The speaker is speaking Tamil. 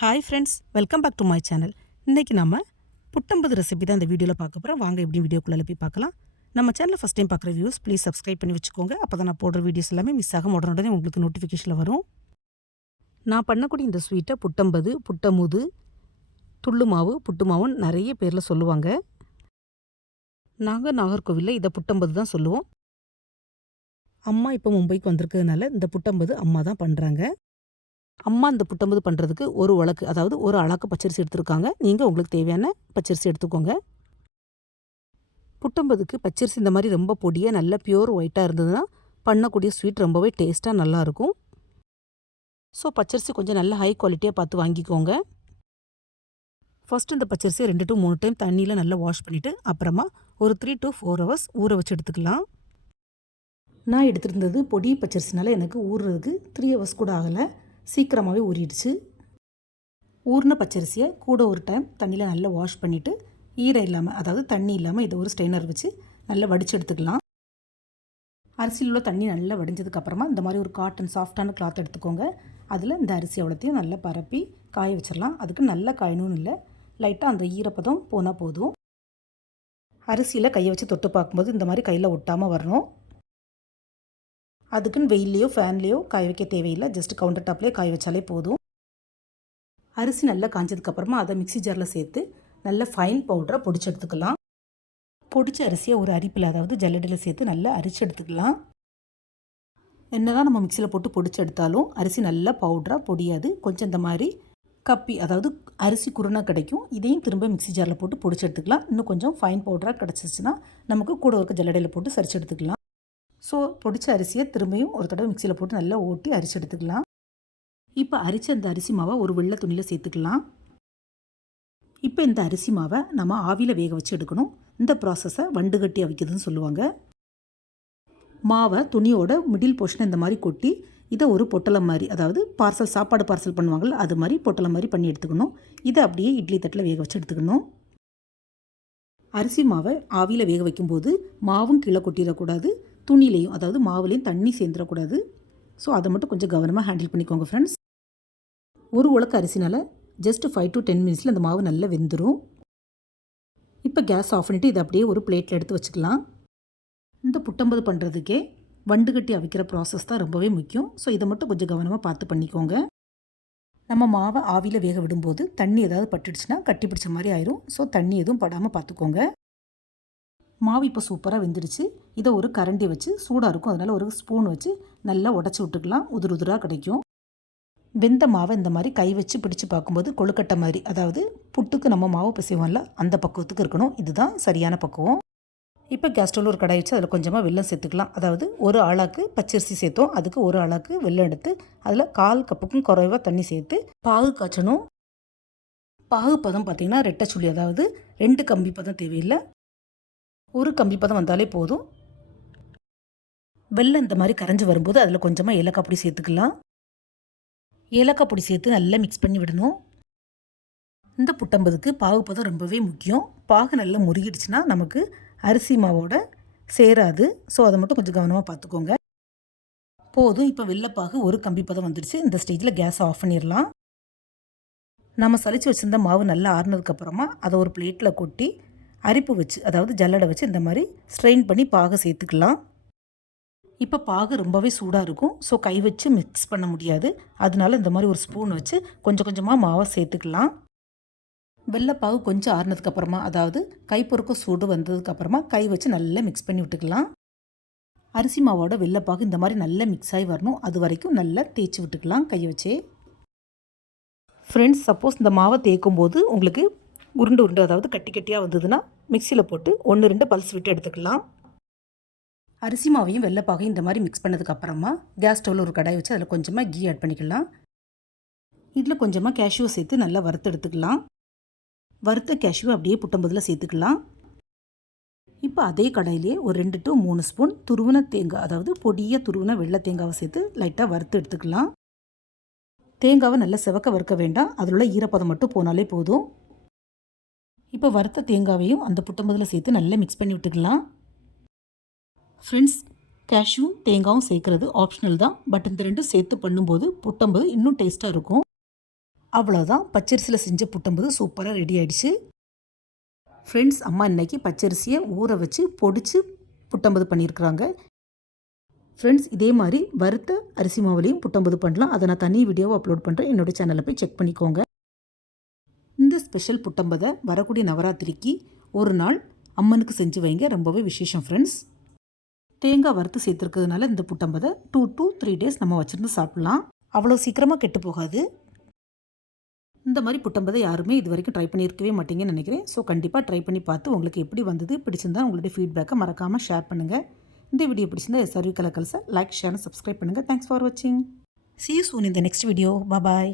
Hi friends welcome back to my channel இன்றைக்கி நம்ம புட்டம்பது ரெசிபி தான் இந்த வீடியோவில் பார்க்க போகிறோம் வாங்க எப்படி வீடியோக்குள்ளே போய் பார்க்கலாம். நம்ம சேனலில் ஃபஸ்ட் டைம் பார்க்குற வியூஸ் ப்ளீஸ் சப்ஸ்கிரைப் பண்ணி வச்சுக்கோங்க. அப்போ தான் நான் போடுற வீடியோஸ் எல்லாமே மிஸ் ஆக உடனே உங்களுக்கு நோட்டிஃபிகேஷனில் வரும். நான் பண்ணக்கூடிய இந்த ஸ்வீட்டை புட்டம்பது புட்டமுது துள்ளு மாவு புட்டு மாவுன்னு நிறைய பேரில் சொல்லுவாங்க. நாங்கள் நாகர்கோவிலில் இதை புட்டம்பது தான் சொல்லுவோம். அம்மா இப்போ மும்பைக்கு வந்திருக்கிறதுனால இந்த புட்டம்பது அம்மா தான் பண்ணுறாங்க அம்மா இந்த புட்டம்பது பண்ணுறதுக்கு ஒரு உலக்கு அதாவது ஒரு அழகு பச்சரிசி எடுத்திருக்காங்க. நீங்கள் உங்களுக்கு தேவையான பச்சரிசி எடுத்துக்கோங்க. புட்டம்பதுக்கு பச்சரிசி இந்த மாதிரி ரொம்ப பொடியாக நல்ல பியூர் ஒயிட்டாக இருந்ததுன்னா பண்ணக்கூடிய ஸ்வீட் ரொம்பவே டேஸ்ட்டாக நல்லாயிருக்கும். ஸோ பச்சரிசி கொஞ்சம் நல்ல ஹை குவாலிட்டியாக பார்த்து வாங்கிக்கோங்க. ஃபஸ்ட் இந்த பச்சரிசியை ரெண்டு டு மூணு டைம் தண்ணியில் நல்லா வாஷ் பண்ணிவிட்டு அப்புறமா ஒரு த்ரீ டு ஃபோர் ஹவர்ஸ் ஊற வச்சு எடுத்துக்கலாம். நான் எடுத்திருந்தது பொடி பச்சரிசினால எனக்கு ஊறுறதுக்கு த்ரீ ஹவர்ஸ் கூட ஆகலை. சீக்கிரமாகவே ஊறிடுச்சு. ஊறின பச்சரிசியை கூட ஒரு டைம் தண்ணியில் நல்லா வாஷ் பண்ணிவிட்டு ஈரம் இல்லாமல் அதாவது தண்ணி இல்லாமல் இதை ஒரு ஸ்ட்ரெயினர் வச்சு நல்லா வடித்து எடுத்துக்கலாம். அரிசியில் உள்ள தண்ணி நல்லா வடிஞ்சதுக்கப்புறமா இந்த மாதிரி ஒரு காட்டன் சாஃப்டான கிளாத் எடுத்துக்கோங்க. அதில் இந்த அரிசி அவ்வளோத்தையும் நல்லா பரப்பி காய வச்சிடலாம். அதுக்கு நல்லா காயணும்னு இல்லை. லைட்டாக அந்த ஈரப்பதம் போனால் போதும். அரிசியில் கையை வச்சு தொட்டு பார்க்கும்போது இந்த மாதிரி கையில் ஒட்டாமல் வரணும். அதுக்குன்னு வெயில்லையோ ஃபேன்லேயோ காய வைக்க தேவையில்லை. ஜஸ்ட் கவுண்டர் டாப்லேயே காய வச்சாலே போதும். அரிசி நல்லா காஞ்சதுக்கப்புறமா அதை மிக்சி ஜாரில் சேர்த்து நல்ல ஃபைன் பவுடரை பொடிச்சு எடுத்துக்கலாம். பொடிச்ச அரிசியை ஒரு அரிப்பில் அதாவது ஜல்லடியில் சேர்த்து நல்லா அரிச்சு எடுத்துக்கலாம். என்னதான் நம்ம மிக்சியில் போட்டு பொடிச்சு எடுத்தாலும் அரிசி நல்லா பவுடராக பொடியாது. கொஞ்சம் இந்த மாதிரி கப்பி அதாவது அரிசி குருணா கிடைக்கும். இதையும் திரும்ப மிக்சி ஜாரில் போட்டு பொடிச்சு எடுத்துக்கலாம். இன்னும் கொஞ்சம் ஃபைன் பவுடராக கிடச்சிச்சின்னா நமக்கு கூட இருக்க ஜல்லடையில் போட்டு சரிச்சு எடுத்துக்கலாம். ஸோ பொடிச்ச அரிசியை திரும்பியும் ஒரு தடவை மிக்சியில் போட்டு நல்லா ஓட்டி அரிச்சு எடுத்துக்கலாம். இப்போ அரிச்ச அந்த அரிசி மாவை ஒரு வெள்ளை துணியில் சேர்த்துக்கலாம். இப்போ இந்த அரிசி மாவை நம்ம ஆவியில் வேக வச்சு எடுக்கணும். இந்த ப்ராசஸை வண்டு கட்டி அவிக்குதுன்னு சொல்லுவாங்க. மாவை துணியோட மிடில் போர்ஷனை இந்த மாதிரி கொட்டி இதை ஒரு பொட்டலம் மாதிரி அதாவது பார்சல் சாப்பாடு பார்சல் பண்ணுவாங்கள்ல அது மாதிரி பொட்டலம் மாதிரி பண்ணி எடுத்துக்கணும். இதை அப்படியே இட்லி தட்டில் வேக வச்சு எடுத்துக்கணும். அரிசி மாவை ஆவியில் வேக வைக்கும்போது மாவும் கீழே கொட்டிடக்கூடாது. துணிலையும் அதாவது மாவுலேயும் தண்ணி சேர்ந்துடக்கூடாது. ஸோ அதை மட்டும் கொஞ்சம் கவனமாக ஹேண்டில் பண்ணிக்கோங்க ஃப்ரெண்ட்ஸ் ஒரு உலக அரிசினால் ஜஸ்ட் ஃபைவ் டு டென் மினிட்ஸில் அந்த மாவு நல்லா வெந்துடும் இப்போ கேஸ் ஆஃப் பண்ணிவிட்டு இதை அப்படியே ஒரு பிளேட்டில் எடுத்து வச்சுக்கலாம். இந்த புட்டம்பது பண்ணுறதுக்கே வண்டு கட்டி அவிக்கிற ப்ராசஸ் தான் ரொம்பவே முக்கியம். ஸோ இதை மட்டும் கொஞ்சம் கவனமாக பார்த்து பண்ணிக்கோங்க. நம்ம மாவை ஆவியில் வேக விடும்போது தண்ணி ஏதாவது பட்டுடுச்சுன்னா கட்டி பிடிச்ச மாதிரி ஆயிரும். ஸோ தண்ணி எதுவும் படாமல் பார்த்துக்கோங்க. மாவு இப்போ சூப்பராக வெந்துடுச்சு இதை ஒரு கரண்டி வச்சு சூடாக இருக்கும். அதனால் ஒரு ஸ்பூன் வச்சு நல்லா உடச்சி விட்டுக்கலாம். உதிர் உதிராக கிடைக்கும். வெந்த மாவை இந்த மாதிரி கை வச்சு பிடிச்சு பார்க்கும்போது கொழுக்கட்டை மாதிரி அதாவது புட்டுக்கு நம்ம மாவு பிசைவோம்ல அந்த பக்குவத்துக்கு இருக்கணும். இதுதான் சரியான பக்குவம். இப்போ கேஸ் ஸ்டவ்வில் ஒரு கடாய் வச்சு அதில் கொஞ்சமாக வெள்ளம் சேர்த்துக்கலாம். அதாவது ஒரு ஆளாக்கு பச்சரிசி சேர்த்தோம். அதுக்கு ஒரு ஆளாக்கு வெள்ளம் எடுத்து அதில் கால் கப்புக்கும் குறைவாக தண்ணி சேர்த்து பாகு காய்ச்சணும். பாகு பதம் பார்த்திங்கன்னா ரெட்டை சுழி அதாவது ரெண்டு கம்பி பதம் தேவையில்லை. ஒரு கம்பி பதம் வந்தாலே போதும். வெள்ளம் இந்த மாதிரி கரைஞ்சி வரும்போது அதில் கொஞ்சமாக ஏலக்காய் பொடி சேர்த்துக்கலாம். ஏலக்காய் பொடி சேர்த்து நல்லா மிக்ஸ் பண்ணி விடணும். இந்த புட்டம்பதுக்கு பாகு பதம் ரொம்பவே முக்கியம். பாகு நல்லா முருகிடுச்சுன்னா நமக்கு அரிசி மாவோட சேராது. ஸோ அதை மட்டும் கொஞ்சம் கவனமாக பார்த்துக்கோங்க. போதும். இப்போ வெள்ளைப்பாகு ஒரு கம்பி பதம் வந்துடுச்சு. இந்த ஸ்டேஜில் கேஸ் ஆஃப் பண்ணிடலாம் நம்ம சளிச்சு வச்சுருந்த மாவு நல்லா ஆறுனதுக்கப்புறமா அதை ஒரு பிளேட்டில் கொட்டி அரிப்பு வச்சு அதாவது ஜல்லடை வச்சு இந்த மாதிரி ஸ்ட்ரெயின் பண்ணி பாகை சேர்த்துக்கலாம். இப்போ பாகு ரொம்பவே சூடாக இருக்கும். ஸோ கை வச்சு மிக்ஸ் பண்ண முடியாது. அதனால இந்த மாதிரி ஒரு ஸ்பூன் வச்சு கொஞ்சம் கொஞ்சமாக மாவை சேர்த்துக்கலாம். வெள்ளைப்பாகு கொஞ்சம் ஆறுனதுக்கப்புறமா அதாவது கை பொறுக்க சூடு வந்ததுக்கப்புறமா கை வச்சு நல்லா மிக்ஸ் பண்ணி விட்டுக்கலாம். அரிசி மாவோட வெள்ளைப்பாகு இந்த மாதிரி நல்லா மிக்ஸ் ஆகி வரணும். அது வரைக்கும் நல்லா தேய்ச்சி விட்டுக்கலாம் கையை வச்சே. ஃப்ரெண்ட்ஸ் சப்போஸ் இந்த மாவை தேய்க்கும் போது உங்களுக்கு உருண்டு உருண்டு அதாவது கட்டி கட்டியாக வந்ததுன்னா மிக்சியில் போட்டு ஒன்று ரெண்டு பல்ஸ் விட்டு எடுத்துக்கலாம். அரிசி மாவையும் வெள்ளைப்பாகையும் இந்த மாதிரி மிக்ஸ் பண்ணதுக்கப்புறமா கேஸ் ஸ்டவ்வில் ஒரு கடாய் வச்சு அதில் கொஞ்சமாக கீ ஆட் பண்ணிக்கலாம். இதில் கொஞ்சமாக கேஷ்யூ சேர்த்து நல்லா வறுத்து எடுத்துக்கலாம். வறுத்த கேஷ்யூ அப்படியே புட்டம்பதில் சேர்த்துக்கலாம். இப்போ அதே கடாயிலே ஒரு ரெண்டு டு மூணு ஸ்பூன் துருவன தேங்காய் அதாவது பொடியாக துருவின வெள்ளை தேங்காவை சேர்த்து லைட்டாக வறுத்து எடுத்துக்கலாம். தேங்காவை நல்லா செவக்க வறுக்க வேண்டாம். அதில் உள்ள ஈரப்பதம் மட்டும் போனாலே போதும். இப்போ வறுத்த தேங்காவையும் அந்த புட்டம்பதில் சேர்த்து நல்லா மிக்ஸ் பண்ணி விட்டுக்கலாம். ஃப்ரெண்ட்ஸ் கேஷ்யூ தேங்காயும் சேர்க்குறது ஆப்ஷனல் தான். பட் இந்த ரெண்டும் சேர்த்து பண்ணும்போது புட்டம்பது இன்னும் டேஸ்ட்டாக இருக்கும். அவ்வளோதான் பச்சரிசியில் செஞ்ச புட்டம்பது சூப்பராக ரெடி ஆயிடுச்சு. ஃப்ரெண்ட்ஸ் அம்மா இன்னைக்கு பச்சரிசியை ஊற வச்சு பொடிச்சு புட்டம்பது பண்ணியிருக்கிறாங்க. ஃப்ரெண்ட்ஸ் இதே மாதிரி வறுத்த அரிசி மாவுலையும் புட்டம்பது பண்ணலாம். அதை நான் தனி வீடியோவை அப்லோட் பண்ணுறேன் என்னோட சேனலில் போய் செக் பண்ணிக்கோங்க. ஸ்பெஷல் புட்டம்பதை வரக்கூடிய நவராத்திரிக்கு ஒரு நாள் அம்மனுக்கு செஞ்சு வைங்க. ரொம்பவே விசேஷம் ஃப்ரெண்ட்ஸ் தேங்காய் வறுத்து சேர்த்துருக்கிறதுனால இந்த புட்டம்பதை டூ டூ த்ரீ டேஸ் நம்ம வச்சுருந்து சாப்பிட்லாம். அவ்வளோ சீக்கிரமாக கெட்டு போகாது. இந்த மாதிரி புட்டம்பதை யாருமே இது வரைக்கும் ட்ரை பண்ணியிருக்கவே மாட்டீங்கன்னு நினைக்கிறேன். ஸோ கண்டிப்பாக ட்ரை பண்ணி பார்த்து உங்களுக்கு எப்படி வந்தது பிடிச்சிருந்தா உங்களுடைய ஃபீட்பேக்கை மறக்காமல் ஷேர் பண்ணுங்கள் இந்த வீடியோ பிடிச்சிருந்தா சர்வி கலக்கல்ஸை லைக் ஷேர் சப்ஸ்கிரைப் பண்ணுங்கள் தேங்க்ஸ் ஃபார் வாட்சிங் சி யூ சூன் இந்த நெக்ஸ்ட் வீடியோ பாய்